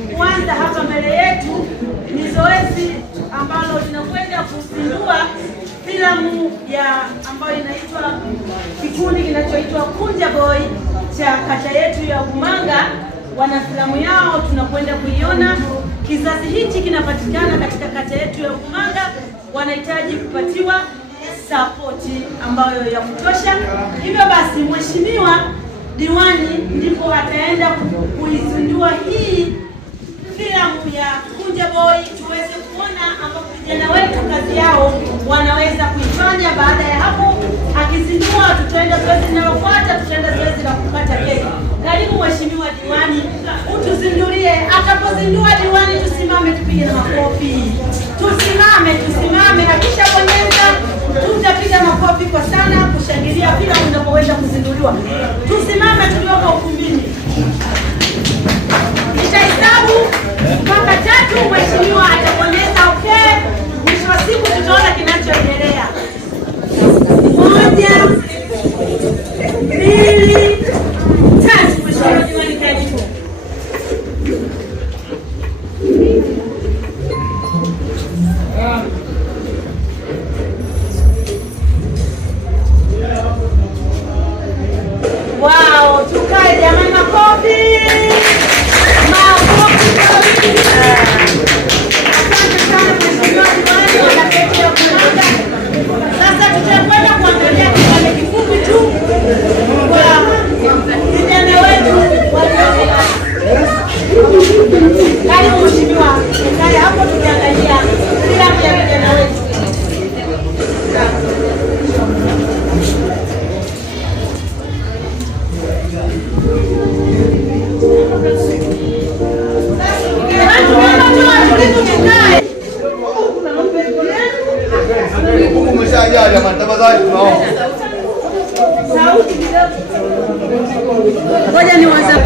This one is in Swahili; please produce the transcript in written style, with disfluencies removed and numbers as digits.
Kwanza hapa mbele yetu ni zoezi ambalo linakwenda kuzindua filamu ambayo inaitwa kikundi kinachoitwa Kunja Boy cha kata yetu ya Kumanga. Wana filamu yao tunakwenda kuiona. Kizazi hichi kinapatikana katika kata yetu ya Kumanga, wanahitaji kupatiwa sapoti ambayo ya kutosha. Hivyo basi mheshimiwa diwani ndipo ataenda kuizindua hii filamu ya Kunja Boy tuweze kuona ambapo vijana wetu kazi yao wanaweza kuifanya. Baada ya hapo akizindua, tutaenda zoezi linalofuata, tutaenda zoezi la kukata keki. Karibu mheshimiwa diwani utuzindulie. Atapozindua diwani, tusimame tupige na makofi. Tusimame. Akishabonyeza tutapiga makofi kwa sana kushangilia filamu inapoweza kuzinduliwa. Tusimame tulioko ukumbini. Nitahesabu mpaka 3, mheshimiwa atabonyeza okay. Mwisho wa siku tutaona kinachoendelea. 1, 2, 3. Mheshimiwa diwani karibu. Wow, tukae jamani, makofi. Sasa tutakwenda kuangalia kipande kifupi tu kwa vijana wetu walio. Karibu mheshimiwa, kae hapo tukiangalia filamu ya vijana wetu. Ngoja ni WhatsApp.